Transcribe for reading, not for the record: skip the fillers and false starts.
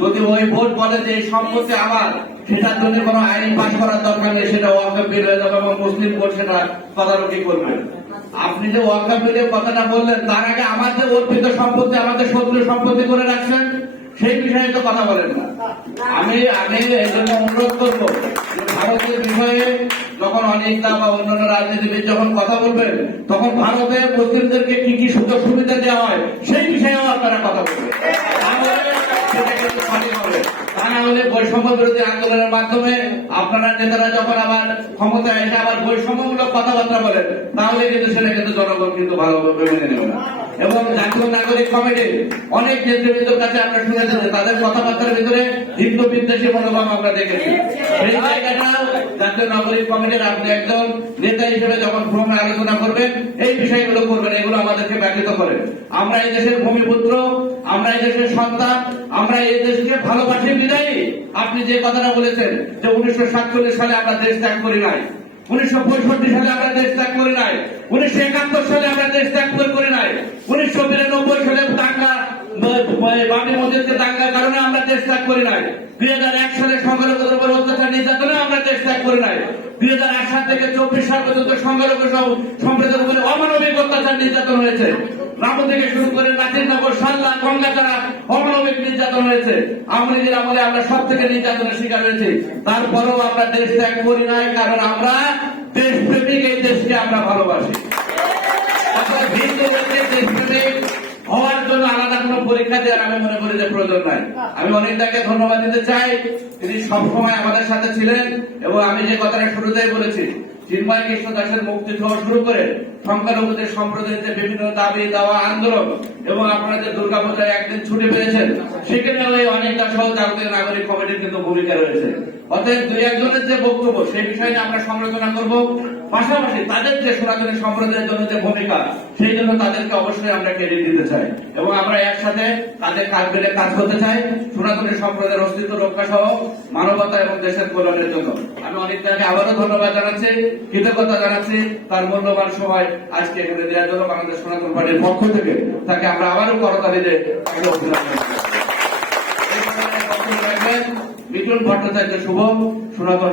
যদি ওই ভোট বলে যে এই সম্পত্তি আমার, সেটার জন্য কোনো আইন পাশ করার দরকার নেই, সেটা ওয়াকফ বিল হয়ে যাবে এবং মুসলিম কোর্ট সেটা তদারকি করবে। আপনি যে ওয়াকফ বিলের কথাটা বললেন, তার আগে আমার যে অর্পিত সম্পত্তি, আমাদের শত্রু সম্পত্তি করে রাখছেন, সেই বিষয়ে তো কথা বলেন না। আমি এই জন্য অনুরোধ করবো যে ভারতের বিষয়ে যখন অনেকটা বা অন্যান্য রাজনীতিবিদ যখন কথা বলবেন, তখন ভারতের মুসলিমদেরকে কি কি সুযোগ সুবিধা দেওয়া হয় সেই বিষয়েও আপনারা কথা বলবেন। তা না হলে বৈষম্য বিরোধী আন্দোলনের মাধ্যমে আপনারা নেতারা যখন আবার ক্ষমতায় এসে আবার বৈষম্যমূলক কথাবার্তা বলেন, তাহলে কিন্তু সেটা কিন্তু জনগণ কিন্তু ভালোভাবে মেনে নেবে না। এবং জাতীয় নাগরিক কমিটির অনেক নেতৃবৃন্দের কাছে আমরা শুনেছেন যে তাদের কথাবার্তার ভিতরে হিন্দু বিদ্বেষী মনোভাব আমরা দেখেছি। সেই জায়গাটা জাতীয় নাগরিক কমিটির আপনি একজন নেতা হিসেবে যখন ফোনে আলোচনা করবেন, এই বিষয়গুলো করবেন, এগুলো আমাদেরকে ব্যতীত করে। আমরা এই দেশের ভূমিপুত্র, আমরা এই দেশের সন্তান, আমরা এই দেশকে ভালোবাসি বিদায়ী আপনি যে কথাটা বলেছেন যে 1947 সালে আমরা দেশ ত্যাগ করি নাই, 1965 সালে আমরা দেশ ত্যাগ করি নাই, 1971 সালে আমরা দেশ ত্যাগ করি নাই, 1992 সালে দাঙ্গা বাবরি মসজিদকে দাঙ্গার কারণে আমরা দেশ ত্যাগ করি নাই, 2001 সালে সংখ্যালঘুদের উপর অত্যাচার নির্যাতনে আমরা দেশ ত্যাগ করি নাই, 2008 সাল থেকে 24 সাল পর্যন্ত সংখ্যালঘু সম্প্রদায়ের উপরে অমানবিক অত্যাচার নির্যাতন হয়েছে। রামু থেকে শুরু করে নাজিরনগর, সাল্লা, গঙ্গাচারা অমানবিক নির্যাতন হয়েছে। আওয়ামী লীগের আমলে আমরা সব থেকে নির্যাতনের শিকার হয়েছি। তারপরেও আমরা দেশ ত্যাগ করি নাই, কারণ আমরা দেশপ্রেমিক, এই দেশকে আমরা ভালোবাসি। দেশপ্রেমিক হওয়ার জন্য আলাদা কোনো পরীক্ষা দেওয়ার আমি মনে করি যে প্রয়োজন নাই। আমি অনেকটাকে ধন্যবাদ দিতে চাই, তিনি সবসময় আমাদের সাথে ছিলেন। এবং আমি যে কথাটা শুরুতেই বলেছি, চিন্ময় কৃষ্ণ দাসের মুক্তি থেকে শুরু করে সংখ্যালঘুদের সম্প্রদায়ের বিভিন্ন দাবি দাওয়া আন্দোলন, এবং আপনারা যে দুর্গাপূজায় একদিন ছুটি পেয়েছেন, সেখানেও এই অনেকটা সহ জাতীয় নাগরিক কমিটির কিন্তু ভূমিকা রয়েছে। অতএব দুই একজনের যে বক্তব্য সেই বিষয়ে আমরা সমালোচনা করব, পাশাপাশি তাদের যে সনাতনী সম্প্রদায়ের জন্য যে ভূমিকা, সেই জন্য তাদেরকে অবশ্যই আমরা ক্রেডিট দিতে চাই এবং আমরা একসাথে তাদের কাজ মিলে কাজ করতে চাই সনাতনী সম্প্রদায়ের অস্তিত্ব রক্ষা সহ মানবতা এবং দেশের কল্যাণের জন্য। আমি অনেকটাকে আবারও ধন্যবাদ জানাচ্ছি, কৃতজ্ঞতা জানাচ্ছি তার মূল্যবান সময় আজকে এখানে দেওয়ার জন্য। বাংলাদেশ সনাতন পার্টির পক্ষ থেকে তাকে আমরা আবারও করতালি দিয়ে মিঠুন ভট্টাচার্য শুভ সনাতন